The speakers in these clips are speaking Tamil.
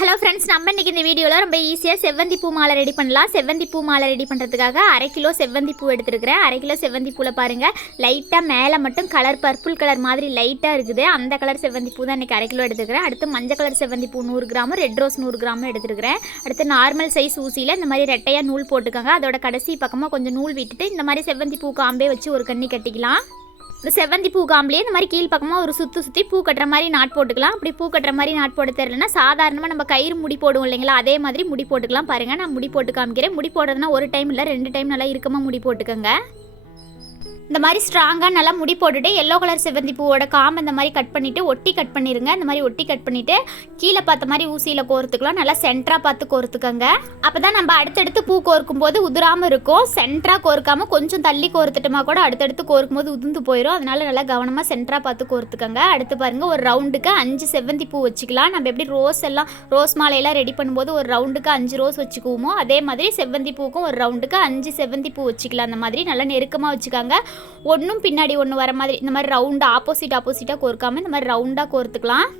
ஹலோ ஃப்ரெண்ட்ஸ், நம்ம இன்றைக்கி இந்த வீடியோவில் ரொம்ப ஈஸியாக செவ்வந்தி பூ மாலை ரெடி பண்ணலாம். செவ்வந்தி பூ மாலை ரெடி பண்ணுறதுக்காக 1/2 கிலோ செவ்வந்தி பூ எடுத்துருக்கிறேன். 1/2 கிலோ செவ்வந்தி பூவில் பாருங்கள், லைட்டாக மேலே மட்டும் கலர் பர்பிள் கலர் மாதிரி லைட்டாக இருக்குது. அந்த கலர் செவ்வந்தி பூ தான் இன்றைக்கி 1/2 கிலோ எடுத்துக்கிறேன். அடுத்து மஞ்சள் கலர் செவ்வந்தி பூ 100 கிராம், ரெட் ரோஸ் 100 கிராம் எடுத்துருக்கிறேன். அடுத்து நார்மல் சைஸ் ஊசியில் இந்த மாதிரி ரெட்டையாக நூல் போட்டுக்கோங்க. அதோட கடைசி பக்கமாக கொஞ்சம் நூல் விட்டுட்டு இந்த மாதிரி செவ்வந்தி பூ காம்பே வச்சு ஒரு கண்ணி கட்டிக்கலாம். இந்த செவ்வந்தி பூ காம்புலேயே இந்த மாதிரி கீழ் பக்கமாக ஒரு சுற்றி பூ கட்டுற மாதிரி நாட் போட்டுக்கலாம். அப்படி பூ கட்டுற மாதிரி நாட் போட தெரியலன்னா சாதாரணமாக நம்ம கயிறு முடி போடுவோம் இல்லைங்களா, அதே மாதிரி முடி போட்டுக்கலாம். பாருங்கள், நான் முடி போட்டு காமிக்கிறேன். முடி போடுறதுனா ஒரு டைம் இல்லை 2 டைம் நல்லா இறுக்கமாக முடி போட்டுக்கோங்க. இந்த மாதிரி ஸ்ட்ராங்காக நல்லா முடி போட்டுட்டு எல்லோ கலர் செவ்வந்தி பூவோட காம்பை இந்த மாதிரி கட் பண்ணிவிட்டு ஒட்டி கட் பண்ணிடுங்க. இந்த மாதிரி ஒட்டி கட் பண்ணிவிட்டு கீழே பார்த்த மாதிரி ஊசியில் கோர்த்துக்கலாம். நல்லா சென்டராக பார்த்து கோர்த்துக்கோங்க. அப்போ தான் நம்ம அடுத்தடுத்து பூ கோர்க்கும் போது உதிராமல் இருக்கும். சென்டராக கோர்க்காமல் கொஞ்சம் தள்ளி கோர்த்துட்டோமா கூட அடுத்தடுத்து கோர்க்கும் போது உதிர்ந்து போயிடும். அதனால நல்லா கவனமாக சென்டராக பார்த்து கோர்த்துக்கோங்க. அடுத்து பாருங்கள், ஒரு ரவுண்டுக்கு 5 செவ்வந்தி பூ வச்சுக்கலாம். நம்ம எப்படி ரோஸ் மாலையெல்லாம் ரெடி பண்ணும்போது ஒரு ரவுண்டுக்கு 5 ரோஸ் வச்சுக்குவோமோ, அதே மாதிரி செவ்வந்தி பூக்கும் ஒரு ரவுண்டுக்கு 5 செவ்வந்தி பூ வச்சுக்கலாம். அந்த மாதிரி நல்லா நெருக்கமாக வச்சுக்காங்க. ஒன்றும் பின்னாடி ஒன்று வர மாதிரி இந்த மாதிரி ரவுண்டாக ஆப்போசிட்டாக கோர்க்காமல் இந்த மாதிரி ரவுண்டாக கோர்த்துக்கலாம்.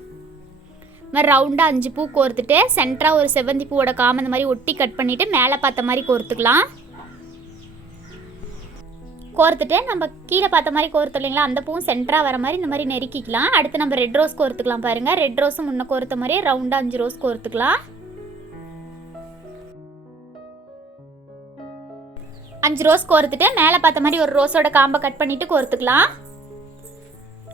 இந்த மாதிரி ரவுண்டாக 5 பூ கோர்த்துட்டு சென்டராக ஒரு செவ்வந்தி பூவோட காம்பை இந்த மாதிரி ஒட்டி கட் பண்ணிவிட்டு மேலே பார்த்த மாதிரி கோர்த்துக்கலாம். கோர்த்துட்டு நம்ம கீழே பார்த்த மாதிரி கோர்த்து இல்லைங்களா, அந்த பூவும் சென்டராக வர மாதிரி இந்த மாதிரி நெருக்கிக்கலாம். அடுத்து நம்ம ரெட் ரோஸ் கோர்த்துக்கலாம். பாருங்கள், ரெட் ரோஸும் முன்ன கோர்த்த மாதிரியே ரவுண்டாக 5 ரோஸ் கோர்த்துக்கலாம். 5 ரோஸ் கோர்த்துட்டு மேலே பார்த்த மாதிரி ஒரு ரோஸோட காம்பை கட் பண்ணிவிட்டு கோர்த்துக்கலாம்.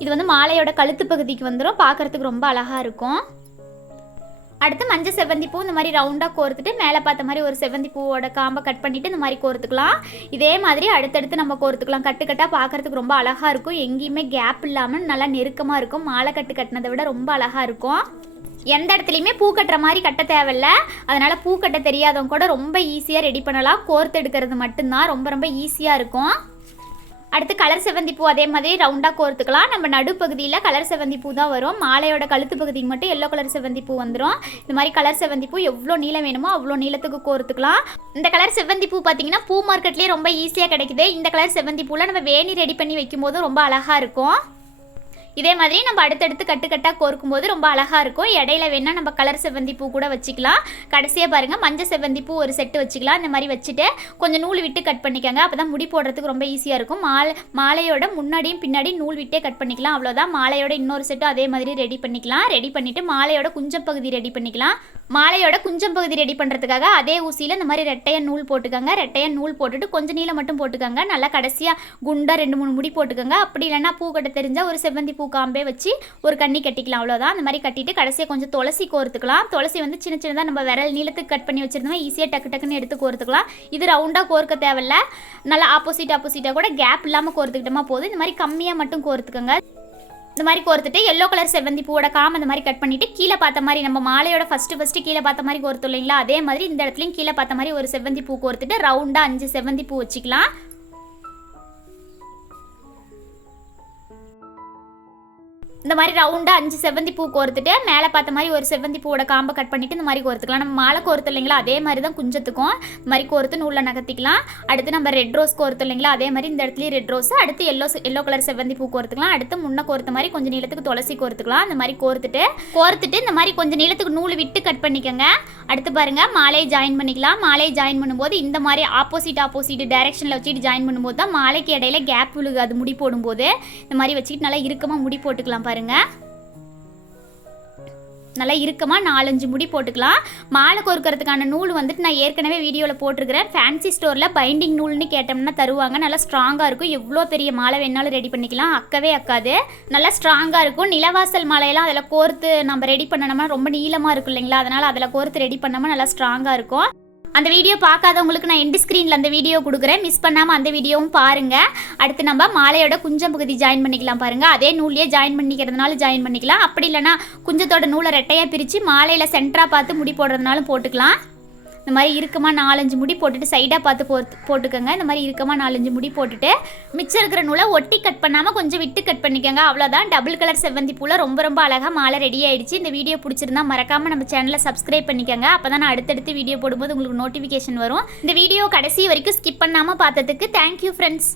இது வந்து மாலையோட கழுத்து பகுதிக்கு வந்துடும், பார்க்குறதுக்கு ரொம்ப அழகாக இருக்கும். அடுத்து மஞ்சள் செவ்வந்தி பூ இந்த மாதிரி ரவுண்டாக கோர்த்துட்டு மேலே பார்த்த மாதிரி ஒரு செவ்வந்தி பூவோட காம்பை கட் பண்ணிவிட்டு இந்த மாதிரி கோர்த்துக்கலாம். இதே மாதிரி அடுத்தடுத்து நம்ம கோர்த்துக்கலாம். கட்டுக்கட்டாக பார்க்குறதுக்கு ரொம்ப அழகாக இருக்கும். எங்கேயுமே கேப் இல்லாமல் நல்லா நெருக்கமாக இருக்கும். மாலை கட்டு கட்டினதை விட ரொம்ப அழகாக இருக்கும். எந்த இடத்துலையுமே பூ கட்டுற மாதிரி கட்ட தேவையில்ல. அதனால் பூ கட்ட தெரியாதவங்க கூட ரொம்ப ஈஸியாக ரெடி பண்ணலாம். கோர்த்து எடுக்கிறது மட்டும்தான் ரொம்ப ஈஸியாக இருக்கும். அடுத்து கலர் செவ்வந்தி பூ அதே மாதிரி ரவுண்டாக கோர்த்துக்கலாம். நம்ம நடுப்பகுதியில் கலர் செவ்வந்தி பூ தான் வரும். மாலையோட கழுத்து பகுதிக்கு மட்டும் எல்லோ கலர் செவ்வந்தி பூ வந்துடும். இந்த மாதிரி கலர் செவ்வந்தி பூ எவ்வளோ நீளம் வேணுமோ அவ்வளோ நீளத்துக்கு கோர்த்துக்கலாம். இந்த கலர் செவ்வந்தி பூ பார்த்தீங்கன்னா பூ மார்க்கெட்லேயே ரொம்ப ஈஸியாக கிடைக்குது. இந்த கலர் செவ்வந்தி பூவில் நம்ம வேணி ரெடி பண்ணி வைக்கும் போது ரொம்ப அழகாக இருக்கும். இதே மாதிரி நம்ம அடுத்தடுத்து கட்டுக்கட்டாக கோர்க்கும் போது ரொம்ப அழகாக இருக்கும். இடையில வேணால் நம்ம கலர் செவ்வந்தி பூ கூட வச்சுக்கலாம். கடைசியாக பாருங்கள், மஞ்சள் செவ்வந்தி பூ ஒரு செட்டு வச்சுக்கலாம். இந்த மாதிரி வச்சுட்டு கொஞ்சம் நூல் விட்டு கட் பண்ணிக்கோங்க. அப்போ தான் முடி போடுறதுக்கு ரொம்ப ஈஸியாக இருக்கும். மாலையோட முன்னாடியும் பின்னாடி நூல் விட்டே கட் பண்ணிக்கலாம். அவ்வளோதான். மாலையோட இன்னொரு செட்டும் அதே மாதிரி ரெடி பண்ணிக்கலாம். ரெடி பண்ணிவிட்டு மாலையோட குஞ்சம் பகுதி ரெடி பண்ணிக்கலாம். மாலையோட குஞ்சம் பகுதி ரெடி பண்ணுறதுக்காக அதே ஊசியில் இந்த மாதிரி ரெட்டையாக நூல் போட்டுக்கோங்க. ரெட்டையாக நூல் போட்டுட்டு கொஞ்சம் நீளம் மட்டும் போட்டுக்கோங்க. நல்லா கடைசியாக குண்டாக 2-3 முடி போட்டுக்கோங்க. அப்படி இல்லைன்னா பூ கட்ட தெரிஞ்சால் ஒரு செவ்வந்தி பூ காம்பே வச்சு ஒரு கண்ணி கட்டிக்கலாம். அவ்வளோதான். அந்த மாதிரி கட்டிட்டு கடைசியாக கொஞ்சம் துளசி கோர்த்துக்கலாம். துளசி வந்து சின்னதாக நம்ம விரல் நீளத்துக்கு கட் பண்ணி வச்சுருந்தோம், ஈஸியாக டக்குன்னு எடுத்து கோர்த்துக்கலாம். இது ரவுண்டாக கோர்க்க தேவையில்ல. நல்லா ஆப்போசிட்டாக கூட கேப் இல்லாமல் கோர்த்துக்கிட்டோமா போதும். இந்த மாதிரி கம்மியாக மட்டும் கோர்த்துக்கோங்க. இந்த மாதிரி கோர்த்துட்டு எல்லோ கலர் செவ்வந்தி பூவோட காம்பை இந்த மாதிரி கட் பண்ணிவிட்டு கீழே பார்த்த மாதிரி நம்ம மாலையோட ஃபஸ்ட்டு கீழே பார்த்த மாதிரி கோர்த்து இல்லைங்களா, அதே மாதிரி இந்த இடத்துலையும் கீழே பார்த்த மாதிரி ஒரு செவ்வந்தி பூ கோர்த்துட்டு ரவுண்டாக 5 செவ்வந்தி பூ வச்சுக்கலாம். இந்த மாதிரி ரவுண்டாக 5 செவ்வந்தி பூ கோர்த்துட்டு மேலே பார்த்த மாதிரி ஒரு செவ்வந்தி பூவோட காம்பை கட் பண்ணிவிட்டு இந்த மாதிரி கோர்த்துக்கலாம். நம்ம மாலை கோர்த்து இல்லைங்களா, அதே மாதிரி தான் குஞ்சத்துக்கும் இந்த மாதிரி கோர்த்து நூலில் நகர்த்திக்கலாம். அடுத்து நம்ம ரெட் ரோஸ் கோர்த்து இல்லைங்களா, அதே மாதிரி இந்த இடத்துலையும் ரெட் ரோஸ். அடுத்து எல்லோ கலர் செவ்வந்தி பூ கோர்த்துக்கலாம். அடுத்து முன்ன கோர்த்த மாதிரி கொஞ்சம் நீளத்துக்கு துளசி கோர்த்துக்கலாம். இந்த மாதிரி கோர்த்துட்டு இந்த மாதிரி கொஞ்சம் நீளத்துக்கு நூல் விட்டு கட் பண்ணிக்கோங்க. அடுத்து பாருங்கள், மாலையை ஜாயின் பண்ணிக்கலாம். மாலையை ஜாயின் பண்ணும்போது இந்த மாதிரி ஆப்போசிட் டைரெக்ஷனில் வச்சுட்டு ஜாயின் பண்ணும்போது தான் மாலைக்கு இடையில கேப் விழுகாது. முடி போடும்போது இந்த மாதிரி வச்சுக்கிட்டு நல்லா இறுக்கமாக முடி போட்டுக்கலாம். நல்லா இறுக்கமாக 4-5 முடி போட்டுக்கலாம். மாலை கோர்க்கறதுக்கான நூல் வந்துட்டு நான் ஏற்கனவே வீடியோவில் போட்டிருக்கிறேன். ஃபேன்சி ஸ்டோரில் பைண்டிங் நூல்னு கேட்டோம்னா தருவாங்க. நல்லா ஸ்ட்ராங்காக இருக்கும். எவ்வளோ பெரிய மாலை வேணாலும் ரெடி பண்ணிக்கலாம். அக்காது. நல்லா ஸ்ட்ராங்காக இருக்கும். நிலவாசல் மாலையெல்லாம் அதில் கோர்த்து நம்ம ரெடி பண்ணணும்னா ரொம்ப நீளமாக இருக்கும் இல்லைங்களா, அதனால் அதில் கோர்த்து ரெடி பண்ணோம்னா நல்லா ஸ்ட்ராங்காக இருக்கும். அந்த வீடியோ பார்க்காதவங்களுக்கு நான் எண்ட் ஸ்க்ரீனில் அந்த வீடியோ கொடுக்குறேன். மிஸ் பண்ணாமல் அந்த வீடியோவும் பாருங்கள். அடுத்து நம்ம மாலையோட குஞ்சம் பகுதி ஜாயின் பண்ணிக்கலாம். பாருங்கள், அதே நூலையே ஜாயின் பண்ணிக்கிறதுனால ஜாயின் பண்ணிக்கலாம். அப்படி இல்லைனா குஞ்சத்தோட நூலை ரெட்டையாக பிரித்து மாலையில் சென்டராக பார்த்து முடி போடுறதுனாலும் போட்டுக்கலாம். இந்த மாதிரி இறுக்கமாக 4-5 முடி போட்டுட்டு சைடாக பார்த்து போட்டுக்கோங்க. இந்த மாதிரி இறுக்கமாக 4-5 முடி போட்டுட்டு மிச்சம் இருக்கிற நூலை ஒட்டி கட் பண்ணாமல் கொஞ்சம் விட்டு கட் பண்ணிக்கோங்க. அவ்வளோதான். டபுள் கலர் செவ்வந்தி பூவில் ரொம்ப அழகாக மாலை ரெடி ஆகிடுச்சு. இந்த வீடியோ பிடிச்சிருந்தா மறக்காமல் நம்ம சேனலை சப்ஸ்கிரைப் பண்ணிக்கோங்க. அப்போ தான் நான் அடுத்தடுத்து வீடியோ போடும்போது உங்களுக்கு நோட்டிஃபிகேஷன் வரும். இந்த வீடியோ கடைசி வரைக்கும் ஸ்கிப் பண்ணாமல் பார்த்ததுக்கு தேங்க்யூ ஃப்ரெண்ட்ஸ்.